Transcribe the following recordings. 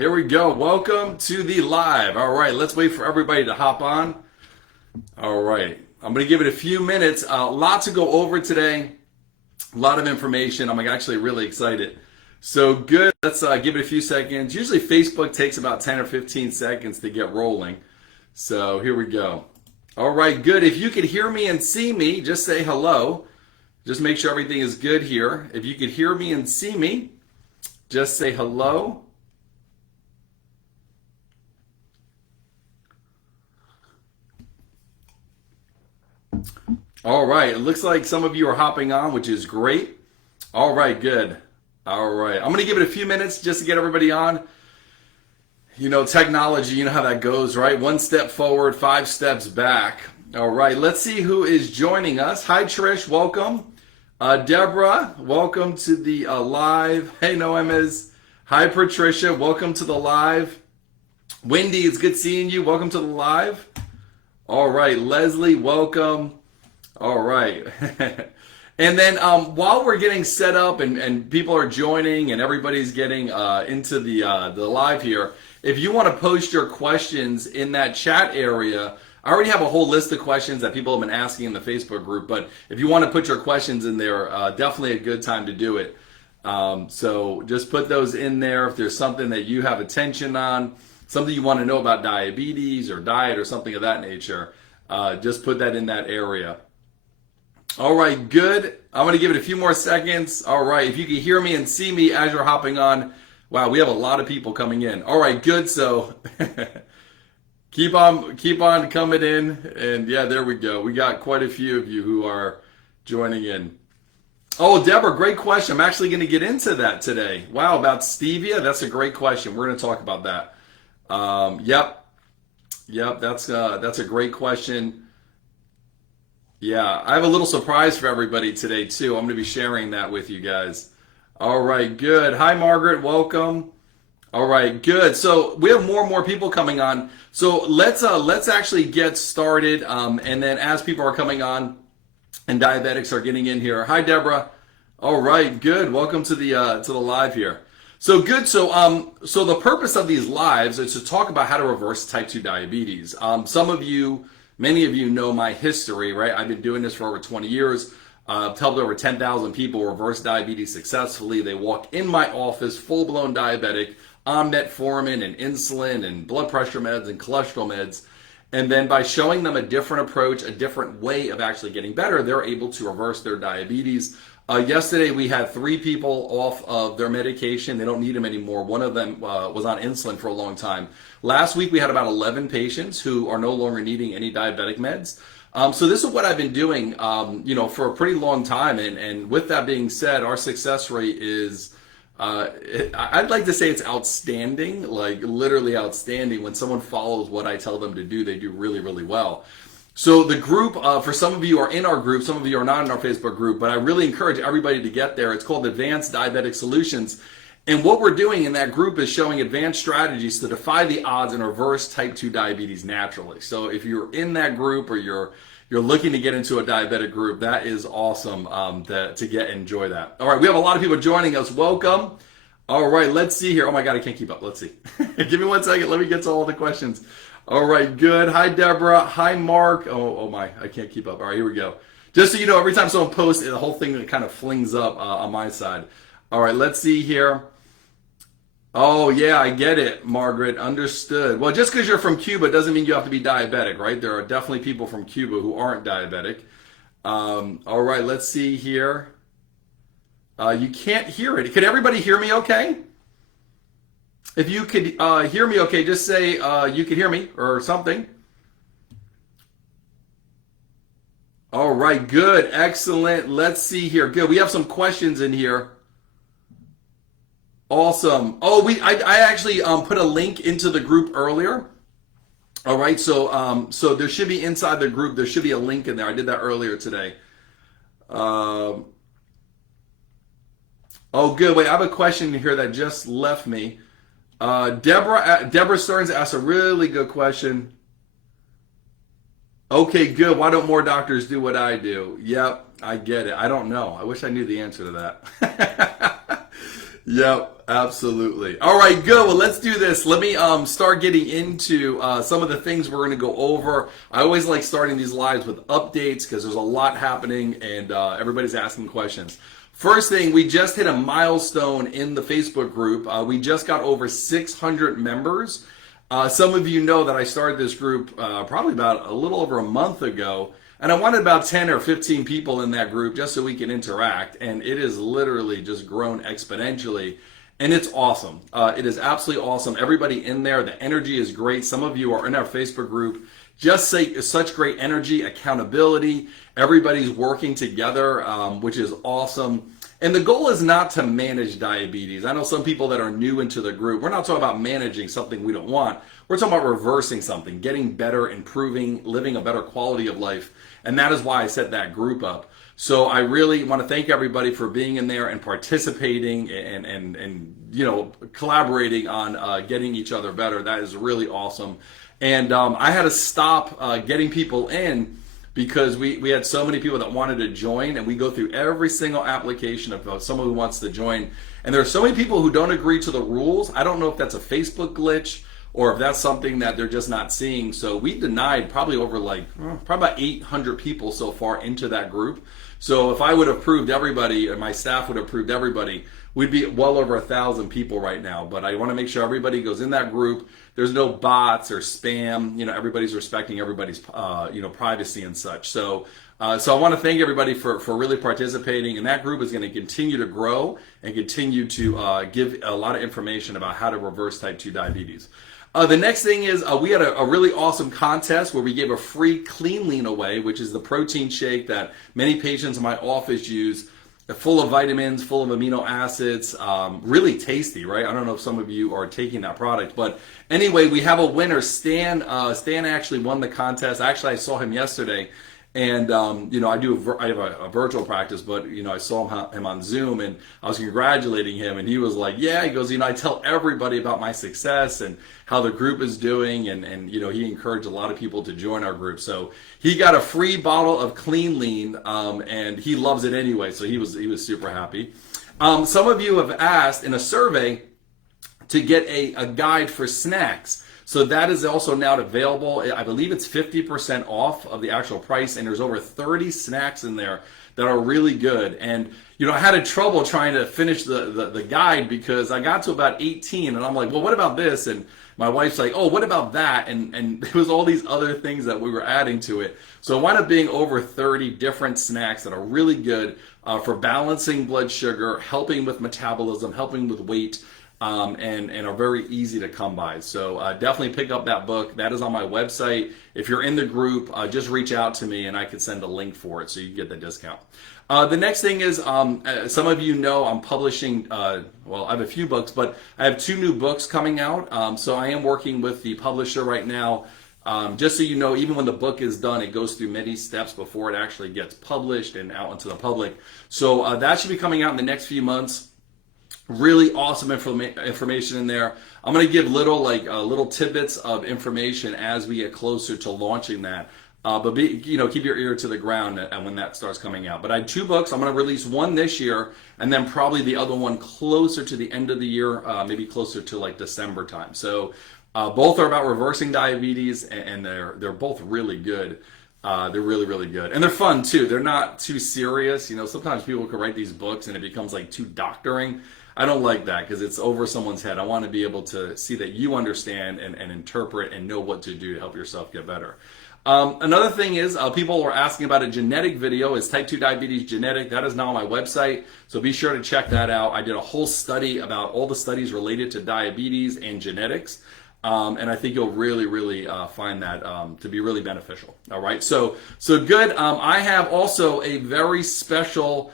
Here we go. Welcome to the live. All right, let's wait for everybody to hop on. All right, I'm going to give it a few minutes. A lot to go over today. A lot of information. I'm actually really excited. So good. Let's give it a few seconds. Usually Facebook takes about 10 or 15 seconds to get rolling. So here we go. All right, good. If you could hear me and see me, just say hello. Just make sure everything is good here. If you could hear me and see me, just say hello. All right, it looks like some of you are hopping on, which is great. All right, good. All right, I'm going to give it a few minutes just to get everybody on. You know, technology, you know how that goes, right? One step forward, 5 steps back. All right, let's see who is joining us. Hi, Trish, welcome. Deborah, welcome to the live. Hey, Noemes. Hi, Patricia, welcome to the live. Wendy, it's good seeing you. Welcome to the live. All right, Leslie, welcome. All right. And then while we're getting set up and people are joining and everybody's getting into the live here, if you want to post your questions in that chat area, I already have a whole list of questions that people have been asking in the Facebook group, but if you want to put your questions in there, definitely a good time to do it. So just put those in there if there's something that you have attention on, something you want to know about diabetes or diet or something of that nature, just put that in that area. All right, good. I'm going to give it a few more seconds. All right, if you can hear me and see me as you're hopping on. Wow, we have a lot of people coming in. All right, good. So keep on coming in. And yeah, there we go. We got quite a few of you who are joining in. Oh, Deborah, great question. I'm actually going to get into that today. Wow, about stevia. That's a great question. We're going to talk about that. Yep. That's a great question. Yeah, I have a little surprise for everybody today too. I'm going to be sharing that with you guys. All right, good. Hi, Margaret. Welcome. All right, good. So we have more and more people coming on. So let's actually get started. And then as people are coming on and diabetics are getting in here. Hi, Deborah. All right, good. Welcome to the live here. So good. So the purpose of these lives is to talk about how to reverse type 2 diabetes. Many of you know my history, right? I've been doing this for over 20 years. Helped over 10,000 people reverse diabetes successfully. They walk in my office, full-blown diabetic, on metformin and insulin and blood pressure meds and cholesterol meds. And then by showing them a different approach, a different way of actually getting better, they're able to reverse their diabetes. Yesterday, we had 3 people off of their medication. They don't need them anymore. One of them was on insulin for a long time. Last week, we had about 11 patients who are no longer needing any diabetic meds. So this is what I've been doing, for a pretty long time. And with that being said, our success rate is, I'd like to say it's outstanding, like literally outstanding. When someone follows what I tell them to do, they do really, really well. So the group, for some of you are in our group, some of you are not in our Facebook group, but I really encourage everybody to get there. It's called Advanced Diabetic Solutions. And what we're doing in that group is showing advanced strategies to defy the odds and reverse type 2 diabetes naturally. So if you're in that group or you're looking to get into a diabetic group, that is awesome to get and enjoy that. All right, we have a lot of people joining us. Welcome. All right, let's see here. Oh my God, I can't keep up. Let's see. Give me 1 second. Let me get to all the questions. All right, good. Hi, Deborah. Hi, Mark. Oh my, I can't keep up. All right, here we go. Just so you know, every time someone posts, the whole thing kind of flings up on my side. All right, let's see here. Oh, yeah, I get it, Margaret. Understood. Well, just because you're from Cuba doesn't mean you have to be diabetic, right? There are definitely people from Cuba who aren't diabetic. All right, let's see here. You can't hear it. Could everybody hear me okay? If you could hear me okay, just say you could hear me or something. All right, good, excellent. Let's see here. Good. We have some questions in here. Awesome. Oh, I actually put a link into the group earlier. All right, so there should be inside the group, there should be a link in there. I did that earlier today. Oh, good. Wait, I have a question here that just left me. Deborah Stearns asked a really good question. Okay, good. Why don't more doctors do what I do? Yep, I get it. I don't know. I wish I knew the answer to that. Yep, absolutely. All right, good. Well, let's do this. Let me start getting into some of the things we're going to go over. I always like starting these lives with updates because there's a lot happening and everybody's asking questions. First thing, we just hit a milestone in the Facebook group. We just got over 600 members. Some of you know that I started this group probably about a little over a month ago. And I wanted about 10 or 15 people in that group just so we can interact. And it has literally just grown exponentially. And it's awesome. It is absolutely awesome. Everybody in there, the energy is great. Some of you are in our Facebook group. Just say such great energy, accountability. Everybody's working together, which is awesome. And the goal is not to manage diabetes. I know some people that are new into the group, we're not talking about managing something we don't want. We're talking about reversing something, getting better, improving, living a better quality of life. And that is why I set that group up. So I really want to thank everybody for being in there and participating and you know, collaborating on getting each other better. That is really awesome. And I had to stop getting people in because we had so many people that wanted to join, and we go through every single application of someone who wants to join. And there are so many people who don't agree to the rules. I don't know if that's a Facebook glitch or if that's something that they're just not seeing. So we denied probably over probably about 800 people so far into that group. So if I would have approved everybody, and my staff would have approved everybody, we'd be well over 1,000 people right now. But I want to make sure everybody goes in that group. There's no bots or spam. You know, everybody's respecting everybody's you know, privacy and such. So so I want to thank everybody for really participating, and that group is going to continue to grow and continue to give a lot of information about how to reverse type 2 diabetes. The next thing is we had a really awesome contest where we gave a free Clean Lean away, which is the protein shake that many patients in my office use, full of vitamins, full of amino acids, really tasty, right? I don't know if some of you are taking that product, but anyway, we have a winner. Stan actually won the contest. Actually, I saw him yesterday. And you know, I have a virtual practice, but you know, I saw him on Zoom, and I was congratulating him, and he was like, "Yeah," he goes, "You know, I tell everybody about my success and how the group is doing," and you know, he encouraged a lot of people to join our group. So he got a free bottle of Clean Lean, and he loves it anyway. So he was super happy. Some of you have asked in a survey to get a guide for snacks. So that is also now available. I believe it's 50% off of the actual price, and there's over 30 snacks in there that are really good. And you know, I had trouble trying to finish the guide because I got to about 18, and I'm like, well, what about this? And my wife's like, oh, what about that? And there was all these other things that we were adding to it. So it wound up being over 30 different snacks that are really good for balancing blood sugar, helping with metabolism, helping with weight. And are very easy to come by. So definitely pick up that book. That is on my website. If you're in the group, just reach out to me and I can send a link for it so you can get the discount. The next thing is, some of you know I'm publishing, well, I have a few books, but I have 2 new books coming out. So I am working with the publisher right now. Just so you know, even when the book is done, it goes through many steps before it actually gets published and out into the public. So that should be coming out in the next few months. Really awesome information in there. I'm going to give little tidbits of information as we get closer to launching that. But keep your ear to the ground when that starts coming out. But I have 2 books. I'm going to release one this year, and then probably the other one closer to the end of the year, maybe closer to like December time. So both are about reversing diabetes, and they're both really good. They're really, really good. And they're fun too. They're not too serious. You know, sometimes people can write these books and it becomes like too doctoring. I don't like that because it's over someone's head. I want to be able to see that you understand and interpret and know what to do to help yourself get better. Another thing is people are asking about a genetic video. Is type 2 diabetes genetic? That is now on my website. So be sure to check that out. I did a whole study about all the studies related to diabetes and genetics. And I think you'll really, really find that to be really beneficial. All right, so good. I have also a very special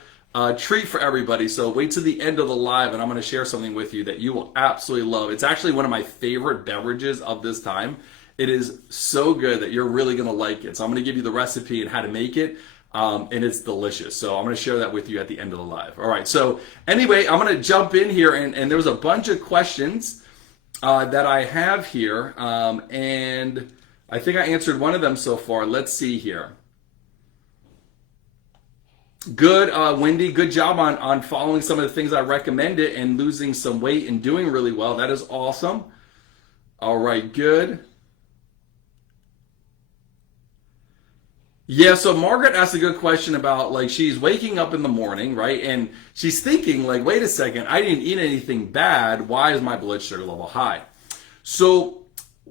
treat for everybody. So wait till the end of the live, and I'm going to share something with you that you will absolutely love. It's actually one of my favorite beverages of this time. It is so good that you're really going to like it. So I'm going to give you the recipe and how to make it. And it's delicious. So I'm going to share that with you at the end of the live. All right, so anyway, I'm going to jump in here, and there was a bunch of questions that I have here, and I think I answered one of them so far. Let's see here. Good, Wendy. Good job on following some of the things I recommended and losing some weight and doing really well. That is awesome. All right, good. Yeah, so Margaret asked a good question about like she's waking up in the morning, right? And she's thinking like, wait a second, I didn't eat anything bad. Why is my blood sugar level high? So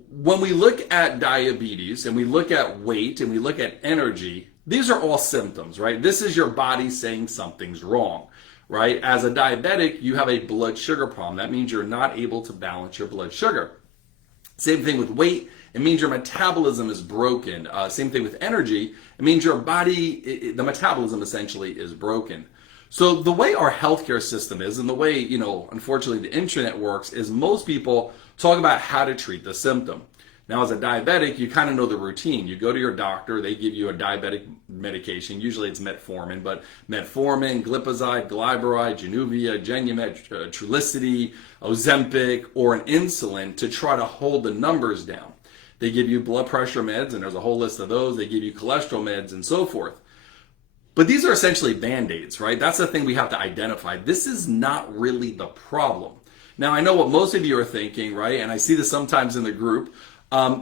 when we look at diabetes and we look at weight and we look at energy, these are all symptoms, right? This is your body saying something's wrong, right? As a diabetic, you have a blood sugar problem. That means you're not able to balance your blood sugar. Same thing with weight. It means your metabolism is broken. Same thing with energy. It means your body, the metabolism essentially is broken. So the way our healthcare system is, and the way, unfortunately the internet works, is most people talk about how to treat the symptom. Now, as a diabetic, you kind of know the routine. You go to your doctor, they give you a diabetic medication. Usually it's metformin, but metformin, glipizide, glyburide, Januvia, Genumet, Trulicity, Ozempic, or an insulin to try to hold the numbers down. They give you blood pressure meds, and there's a whole list of those. They give you cholesterol meds and so forth. But these are essentially Band-Aids, right? That's the thing we have to identify. This is not really the problem. Now, I know what most of you are thinking, right? And I see this sometimes in the group,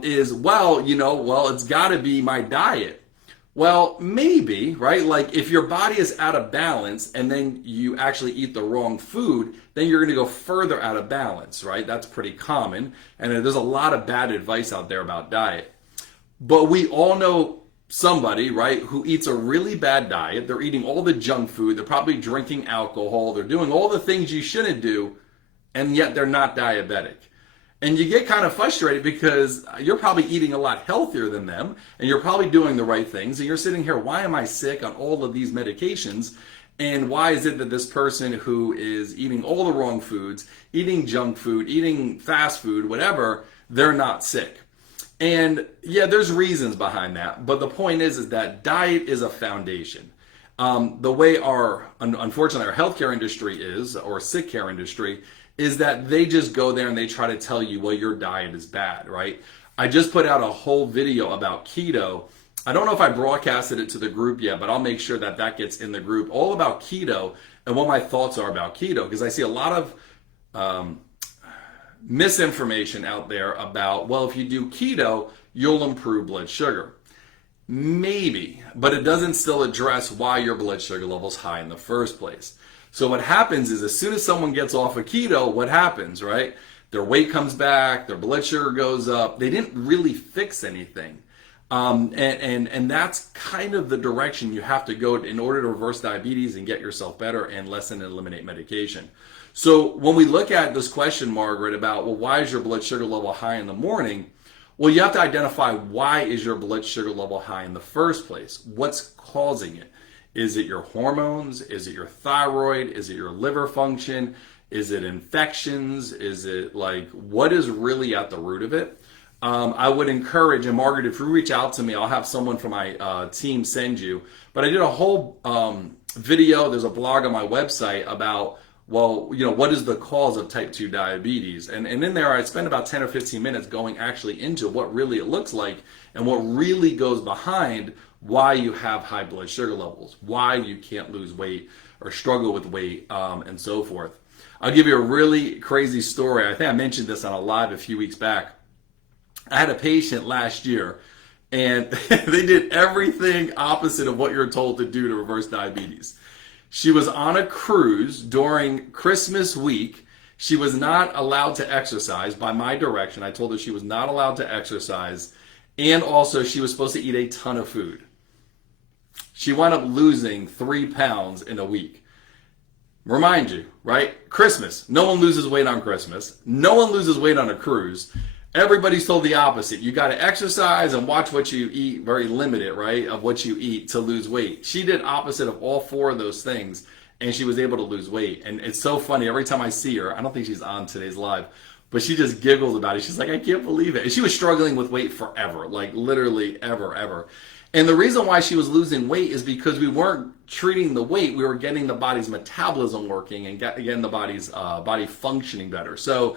is, it's got to be my diet. Well, maybe, right? Like if your body is out of balance and then you actually eat the wrong food, then you're going to go further out of balance, right? That's pretty common. And there's a lot of bad advice out there about diet. But we all know somebody, right, who eats a really bad diet. They're eating all the junk food. They're probably drinking alcohol. They're doing all the things you shouldn't do, and yet they're not diabetic. And you get kind of frustrated because you're probably eating a lot healthier than them, and you're probably doing the right things, and you're sitting here, why am I sick on all of these medications? And why is it that this person who is eating all the wrong foods, eating junk food, eating fast food, whatever, they're not sick? And yeah, there's reasons behind that. But the point is that diet is a foundation. The way unfortunately, our healthcare industry is, or sick care industry, is that they just go there and they try to tell you, well, your diet is bad, right? I just put out a whole video about keto. I don't know if I broadcasted it to the group yet, but I'll make sure that that gets in the group, all about keto and what my thoughts are about keto, because I see a lot of misinformation out there about, well, if you do keto, you'll improve blood sugar. Maybe, but it doesn't still address why your blood sugar level is high in the first place. So what happens is as soon as someone gets off of keto, what happens, right? Their weight comes back, their blood sugar goes up. They didn't really fix anything. And that's kind of the direction you have to go in order to reverse diabetes and get yourself better and lessen and eliminate medication. So when we look at this question, Margaret, about, well, why is your blood sugar level high in the morning? Well, you have to identify why is your blood sugar level high in the first place? What's causing it? Is it your hormones? Is it your thyroid? Is it your liver function? Is it infections? Is it like, what is really at the root of it? I would encourage, and Margaret, if you reach out to me, I'll have someone from my team send you. But I did a whole video, there's a blog on my website about, well, what is the cause of type 2 diabetes? And in there, I spent about 10 or 15 minutes going actually into what really it looks like and what really goes behind why you have high blood sugar levels, why you can't lose weight or struggle with weight, and so forth. I'll give you a really crazy story. I think I mentioned this on a live a few weeks back. I had a patient last year, and they did everything opposite of what you're told to do to reverse diabetes. She was on a cruise during Christmas week. She was not allowed to exercise by my direction. I told her she was not allowed to exercise, and also she was supposed to eat a ton of food. She wound up losing 3 pounds in a week. Remind you, right? Christmas. No one loses weight on Christmas. No one loses weight on a cruise. Everybody's told the opposite. You got to exercise and watch what you eat, very limited, right, of what you eat to lose weight. She did opposite of all 4 of those things, and she was able to lose weight. And it's so funny. Every time I see her, I don't think she's on today's live, but she just giggles about it. She's like, I can't believe it. And she was struggling with weight forever, like literally ever. And the reason why she was losing weight is because we weren't treating the weight. We were getting the body's metabolism working and getting the body's body functioning better. So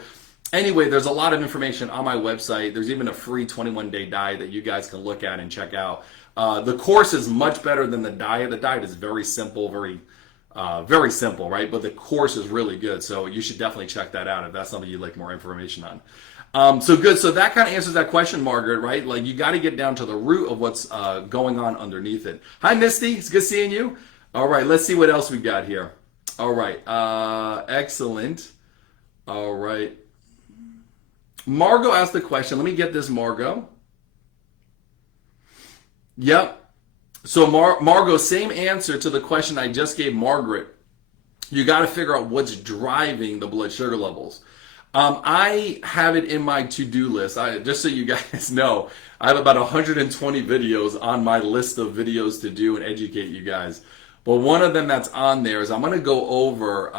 Anyway, there's a lot of information on my website. There's even a free 21-day diet that you guys can look at and check out. The course is much better than the diet. The diet is very simple, very simple, right? But the course is really good. So you should definitely check that out if that's something you'd like more information on. So good. So that kind of answers that question, Margaret, right? Like you got to get down to the root of what's going on underneath it. Hi, Misty. It's good seeing you. All right. Let's see what else we got here. All right. Excellent. All right. Margot asked the question. Let me get this, Margot. Yep. So Margot, same answer to the question I just gave Margaret. You got to figure out what's driving the blood sugar levels. I have it in my to-do list. Just so you guys know, I have about 120 videos on my list of videos to do and educate you guys. But one of them that's on there is I'm going to go over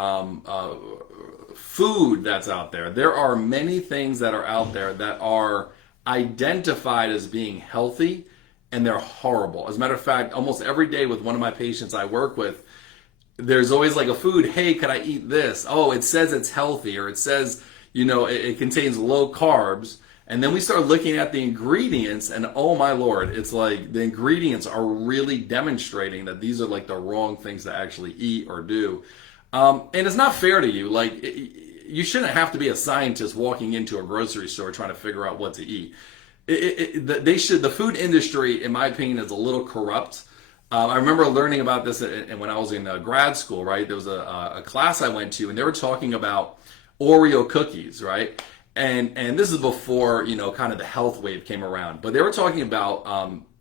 food that's out there. There are many things that are out there that are identified as being healthy, and they're horrible. As a matter of fact, almost every day with one of my patients I work with, there's always like a food, hey, could I eat this? Oh, it says it's healthy, or it says, it contains low carbs. And then we start looking at the ingredients, and oh my Lord, it's like the ingredients are really demonstrating that these are like the wrong things to actually eat or do. And it's not fair to you. Like, you shouldn't have to be a scientist walking into a grocery store trying to figure out what to eat. The food industry, in my opinion, is a little corrupt. I remember learning about this when I was in grad school, right? There was a class I went to, and they were talking about Oreo cookies, right? And this is before, kind of the health wave came around. But they were talking about,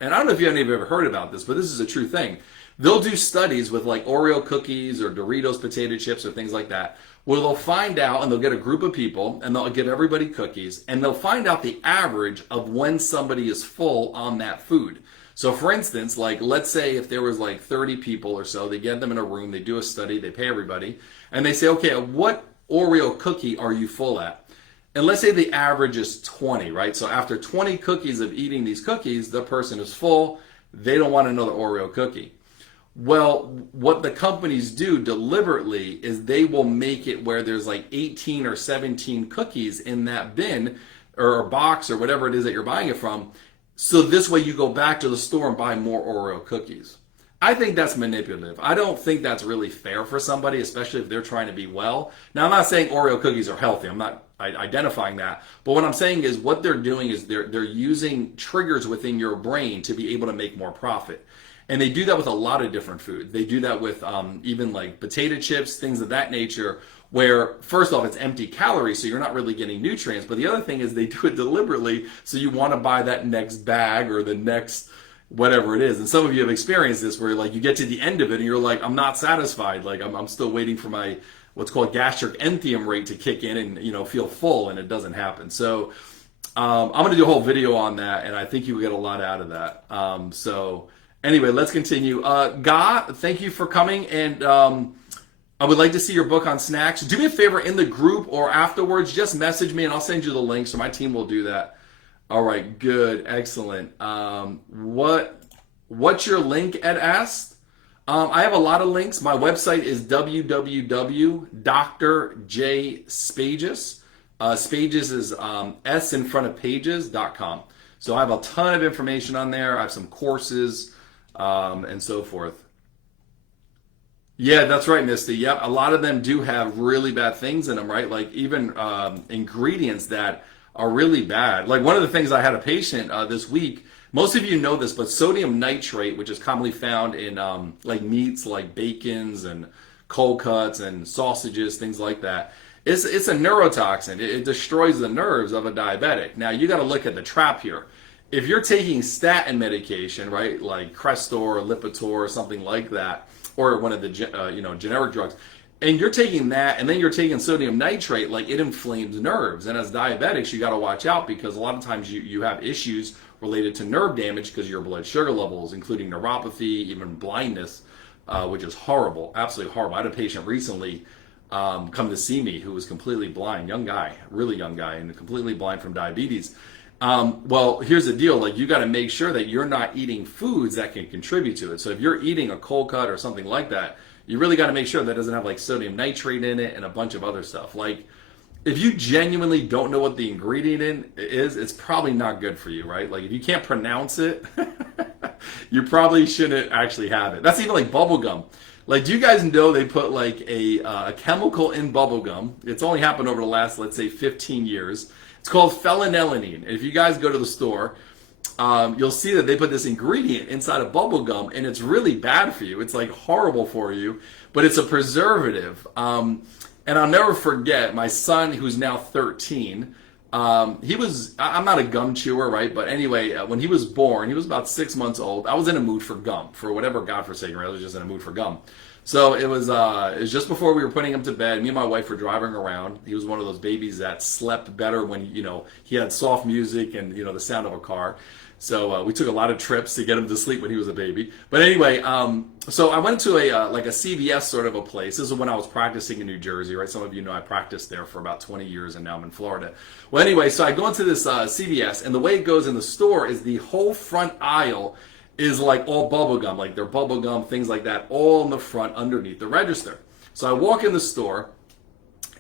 and I don't know if you have ever heard about this, but this is a true thing. They'll do studies with like Oreo cookies or Doritos potato chips or things like that, where they'll find out, and they'll get a group of people, and they'll give everybody cookies, and they'll find out the average of when somebody is full on that food. So for instance, like let's say if there was like 30 people or so, they get them in a room, they do a study, they pay everybody, and they say, okay, what Oreo cookie are you full at? And let's say the average is 20, right? So after 20 cookies of eating these cookies, the person is full, they don't want another Oreo cookie. Well, what the companies do deliberately is they will make it where there's like 18 or 17 cookies in that bin or box or whatever it is that you're buying it from. So this way you go back to the store and buy more Oreo cookies. I think that's manipulative. I don't think that's really fair for somebody, especially if they're trying to be well. Now, I'm not saying Oreo cookies are healthy. I'm not identifying that. But what I'm saying is what they're doing is they're using triggers within your brain to be able to make more profit. And they do that with a lot of different food. They do that with even like potato chips, things of that nature, where first off, it's empty calories, so you're not really getting nutrients. But the other thing is they do it deliberately, so you want to buy that next bag or the next whatever it is. And some of you have experienced this where like you get to the end of it and you're like, I'm not satisfied. Like I'm still waiting for my what's called gastric emptying rate to kick in and feel full, and it doesn't happen. So I'm going to do a whole video on that, and I think you will get a lot out of that. So anyway, let's continue. Ga, thank you for coming, and I would like to see your book on snacks. Do me a favor, in the group or afterwards, just message me and I'll send you the link, so my team will do that. All right, good, excellent. What's your link, Ed asked? I have a lot of links. My website is www.drjspages. Spages is S in front of pages.com. So I have a ton of information on there. I have some courses and so forth. Yeah, that's right, Misty. Yep, a lot of them do have really bad things in them, right? Like even ingredients that are really bad. Like one of the things I had a patient this week, most of you know this, but sodium nitrate, which is commonly found in like meats like bacons and cold cuts and sausages, things like that. It's a neurotoxin. It destroys the nerves of a diabetic. Now, you got to look at the trap here. If you're taking statin medication, right, like Crestor or Lipitor or something like that, or one of the generic drugs, and you're taking that, and then you're taking sodium nitrate, like it inflames nerves. And as diabetics, you got to watch out, because a lot of times you have issues related to nerve damage because of your blood sugar levels, including neuropathy, even blindness, which is horrible, absolutely horrible. I had a patient recently come to see me who was completely blind, young guy, really young guy, and completely blind from diabetes. Well, here's the deal. Like, you got to make sure that you're not eating foods that can contribute to it. So if you're eating a cold cut or something like that, you really got to make sure that doesn't have like sodium nitrate in it and a bunch of other stuff. Like, if you genuinely don't know what the ingredient in is, it's probably not good for you, right? Like if you can't pronounce it, you probably shouldn't actually have it. That's even like bubble gum. Like, do you guys know they put like a chemical in bubble gum? It's only happened over the last, let's say, 15 years. It's called phenylalanine. If you guys go to the store, you'll see that they put this ingredient inside of bubble gum, and it's really bad for you. It's like horrible for you, but it's a preservative. And I'll never forget my son, who's now 13. I'm not a gum chewer, right? But anyway, when he was born, he was about 6 months old. I was in a mood for gum, for whatever godforsaken reason. I was just in a mood for gum. So it was just before we were putting him to bed. Me and my wife were driving around. He was one of those babies that slept better when, he had soft music and, the sound of a car. So we took a lot of trips to get him to sleep when he was a baby. But anyway, so I went to a CVS sort of a place. This is when I was practicing in New Jersey, right? Some of you know I practiced there for about 20 years, and now I'm in Florida. Well, anyway, so I go into this CVS, and the way it goes in the store is the whole front aisle is like all bubble gum, like their bubble gum, things like that, all in the front underneath the register. So I walk in the store,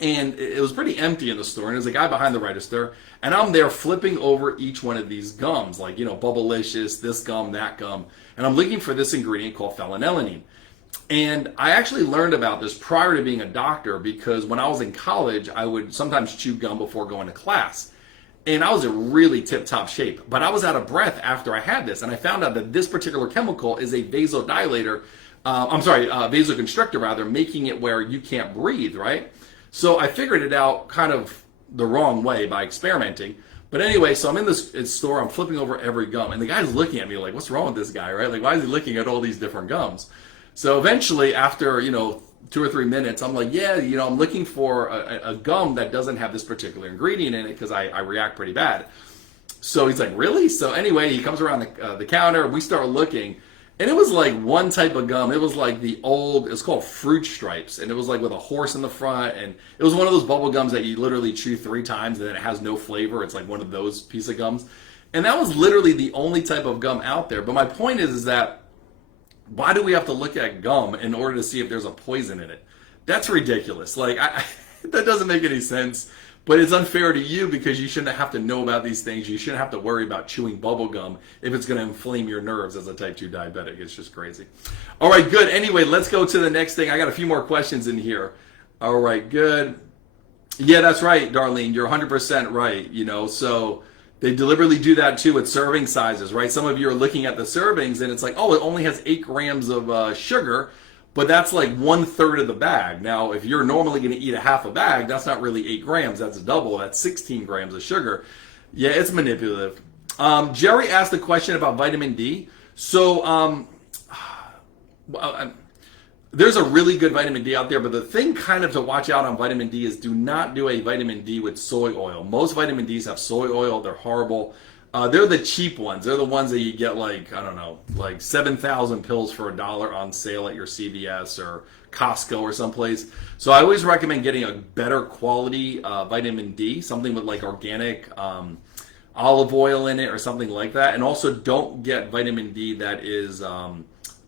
and it was pretty empty in the store, and there's a guy behind the register, and I'm there flipping over each one of these gums, like, Bubblicious, this gum, that gum, and I'm looking for this ingredient called phenylalanine. And I actually learned about this prior to being a doctor, because when I was in college, I would sometimes chew gum before going to class. And I was in really tip-top shape, but I was out of breath after I had this, and I found out that this particular chemical is a vasodilator, vasoconstrictor rather, making it where you can't breathe, right? So I figured it out kind of the wrong way by experimenting. But anyway, so I'm in this store, I'm flipping over every gum, and the guy's looking at me like, what's wrong with this guy, right? Like, why is he looking at all these different gums? So eventually, after, 2 or 3 minutes, I'm like, yeah, I'm looking for a gum that doesn't have this particular ingredient in it because I react pretty bad. So he's like, really? So anyway, he comes around the counter, we start looking, and it was like one type of gum. It was like it's called Fruit Stripes, and it was like with a horse in the front, and it was one of those bubble gums that you literally chew 3 times and then it has no flavor. It's like one of those piece of gums. And that was literally the only type of gum out there. But my point is that why do we have to look at gum in order to see if there's a poison in it? That's ridiculous. Like, that doesn't make any sense. But it's unfair to you because you shouldn't have to know about these things. You shouldn't have to worry about chewing bubble gum if it's going to inflame your nerves as a type 2 diabetic. It's just crazy. All right, good. Anyway, let's go to the next thing. I got a few more questions in here. All right, good. Yeah, that's right, Darlene. You're 100% right. So they deliberately do that too with serving sizes, right? Some of you are looking at the servings and it's like, oh, it only has 8 grams of sugar. But that's like 1/3 of the bag. Now, if you're normally going to eat a half a bag, that's not really 8 grams. That's double. That's 16 grams of sugar. Yeah, it's manipulative. Jerry asked a question about vitamin D. So there's a really good vitamin D out there, but the thing kind of to watch out on vitamin D is do not do a vitamin D with soy oil. Most vitamin Ds have soy oil. They're horrible. They're the cheap ones. They're the ones that you get like 7,000 pills for $1 on sale at your CVS or Costco or someplace. So I always recommend getting a better quality vitamin D, something with like organic olive oil in it or something like that. And also don't get vitamin D that is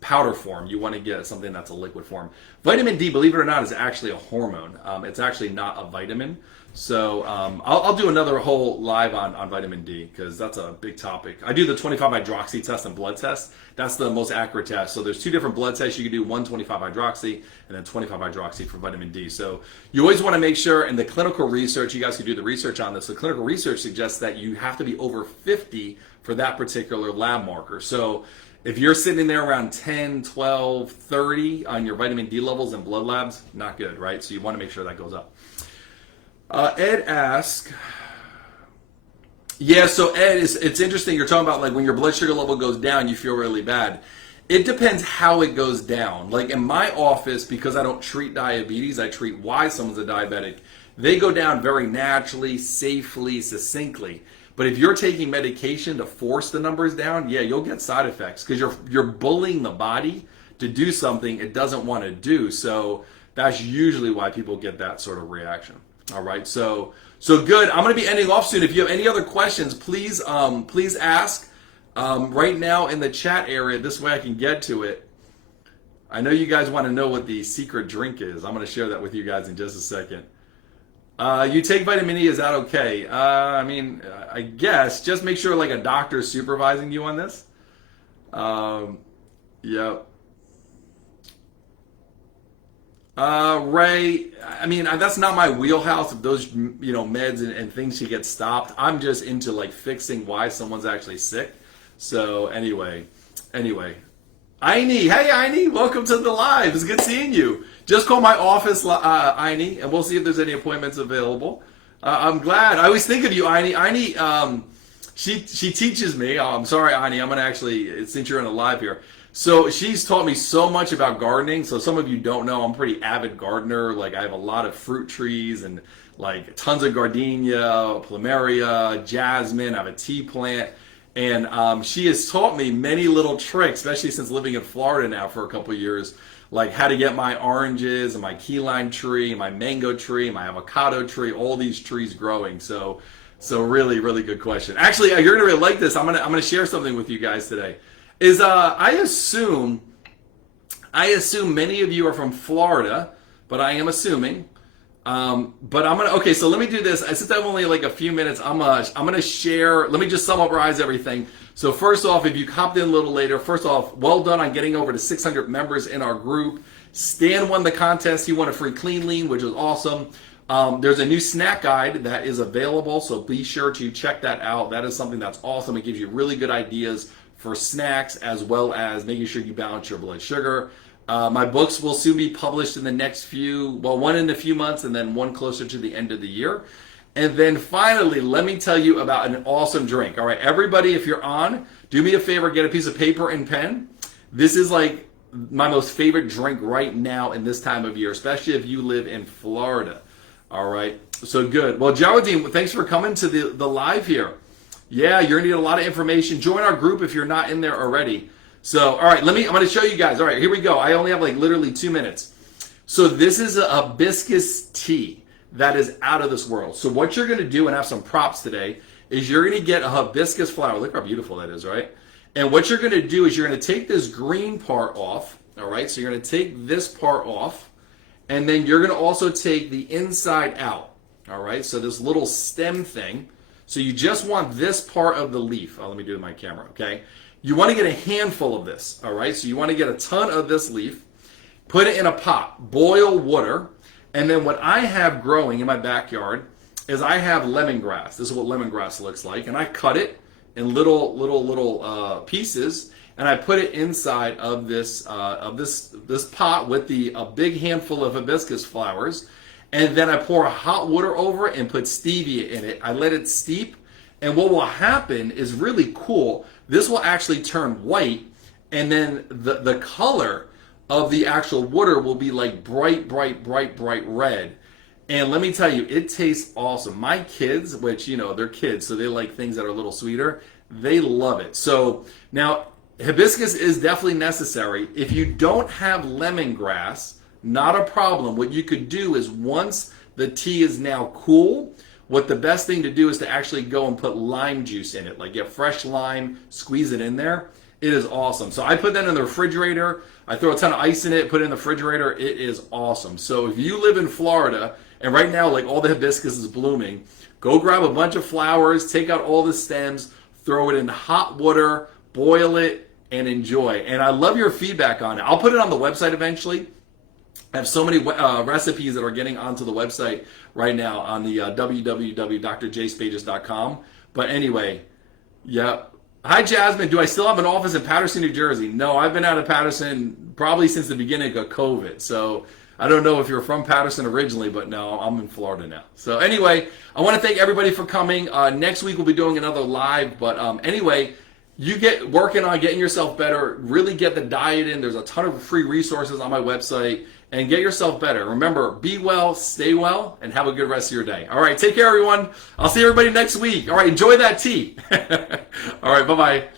powder form. You want to get something that's a liquid form. Vitamin D, believe it or not, is actually a hormone. It's actually not a vitamin. So I'll do another whole live on vitamin D because that's a big topic. I do the 25-hydroxy test and blood test. That's the most accurate test. So there's 2 different blood tests. You can do 1 25-hydroxy and then 25-hydroxy for vitamin D. So you always want to make sure in the clinical research, you guys can do the research on this. The clinical research suggests that you have to be over 50 for that particular lab marker. So if you're sitting there around 10, 12, 30 on your vitamin D levels in blood labs, not good, right? So you want to make sure that goes up. Ed asks, yeah, so Ed, it's interesting. You're talking about like when your blood sugar level goes down, you feel really bad. It depends how it goes down. Like in my office, because I don't treat diabetes, I treat why someone's a diabetic. They go down very naturally, safely, succinctly. But if you're taking medication to force the numbers down, yeah, you'll get side effects because you're bullying the body to do something it doesn't want to do. So that's usually why people get that sort of reaction. All right, so good. I'm going to be ending off soon. If you have any other questions, please ask right now in the chat area. This way I can get to it. I know you guys want to know what the secret drink is. I'm going to share that with you guys in just a second. You take vitamin E, is that okay? I mean, I guess just make sure like a doctor's supervising you on this. Um, yep. Ray, I mean, that's not my wheelhouse of those, meds and things to get stopped. I'm just into like fixing why someone's actually sick. So anyway, Aini, hey Aini, welcome to the live. It's good seeing you. Just call my office, Aini, and we'll see if there's any appointments available. I'm glad. I always think of you, Aini. Aini, she teaches me. Oh, I'm sorry, Aini. I'm gonna actually, since you're in a live here. So she's taught me so much about gardening. So some of you don't know, I'm a pretty avid gardener. Like I have a lot of fruit trees and like tons of gardenia, plumeria, jasmine. I have a tea plant. And she has taught me many little tricks, especially since living in Florida now for a couple of years, like how to get my oranges and my key lime tree, my mango tree, my avocado tree, all these trees growing. So really, really good question. Actually, you're gonna really like this. I'm gonna share something with you guys today. I assume many of you are from Florida, but I am assuming. But okay, so let me do this. Since I have only like a few minutes, I'm gonna share. Let me just summarize everything. So first off, if you hopped in a little later, first off, well done on getting over to 600 members in our group. Stan won the contest. He won a free clean lean, which was awesome. There's a new snack guide that is available, so be sure to check that out. That is something that's awesome. It gives you really good ideas for snacks, as well as making sure you balance your blood sugar. My books will soon be published in the next one in a few months and then one closer to the end of the year. And then finally, let me tell you about an awesome drink. All right, everybody, if you're on, do me a favor, get a piece of paper and pen. This is like my most favorite drink right now in this time of year, especially if you live in Florida. All right, so good. Well, Geraldine, thanks for coming to the live here. Yeah, you're gonna need a lot of information. Join our group if you're not in there already. So, all right, I'm gonna show you guys. All right, here we go. I only have like literally 2 minutes. So this is a hibiscus tea that is out of this world. So what you're gonna do, and have some props today, is you're gonna get a hibiscus flower. Look how beautiful that is, right? And what you're gonna do is you're gonna take this green part off, all right? So you're gonna take this part off, and then you're gonna also take the inside out, all right? So this little stem thing. So you just want this part of the leaf. Oh, let me do it with my camera, okay? You want to get a handful of this, all right? So you want to get a ton of this leaf, put it in a pot, boil water, and then what I have growing in my backyard is I have lemongrass. This is what lemongrass looks like, and I cut it in little pieces, and I put it inside of this pot with a big handful of hibiscus flowers. And then I pour hot water over it and put stevia in it. I let it steep. And what will happen is really cool. This will actually turn white. And then the color of the actual water will be like bright red. And let me tell you, it tastes awesome. My kids, which, they're kids, so they like things that are a little sweeter, they love it. So now, hibiscus is definitely necessary. If you don't have lemongrass, not a problem. What you could do is once the tea is now cool, what the best thing to do is to actually go and put lime juice in it. Like get fresh lime, squeeze it in there. It is awesome. So I put that in the refrigerator. I throw a ton of ice in it, put it in the refrigerator. It is awesome. So if you live in Florida, and right now like all the hibiscus is blooming, go grab a bunch of flowers, take out all the stems, throw it in hot water, boil it, and enjoy. And I love your feedback on it. I'll put it on the website eventually. I have so many recipes that are getting onto the website right now on the www.drjspages.com. But anyway, yeah. Hi, Jasmine. Do I still have an office in Paterson, New Jersey? No, I've been out of Paterson probably since the beginning of COVID. So I don't know if you're from Paterson originally, but no, I'm in Florida now. So anyway, I want to thank everybody for coming. Next week we'll be doing another live. But anyway, you get working on getting yourself better. Really get the diet in. There's a ton of free resources on my website. And get yourself better. Remember, be well, stay well, and have a good rest of your day. All right, take care, everyone. I'll see everybody next week. All right, enjoy that tea. All right, bye-bye.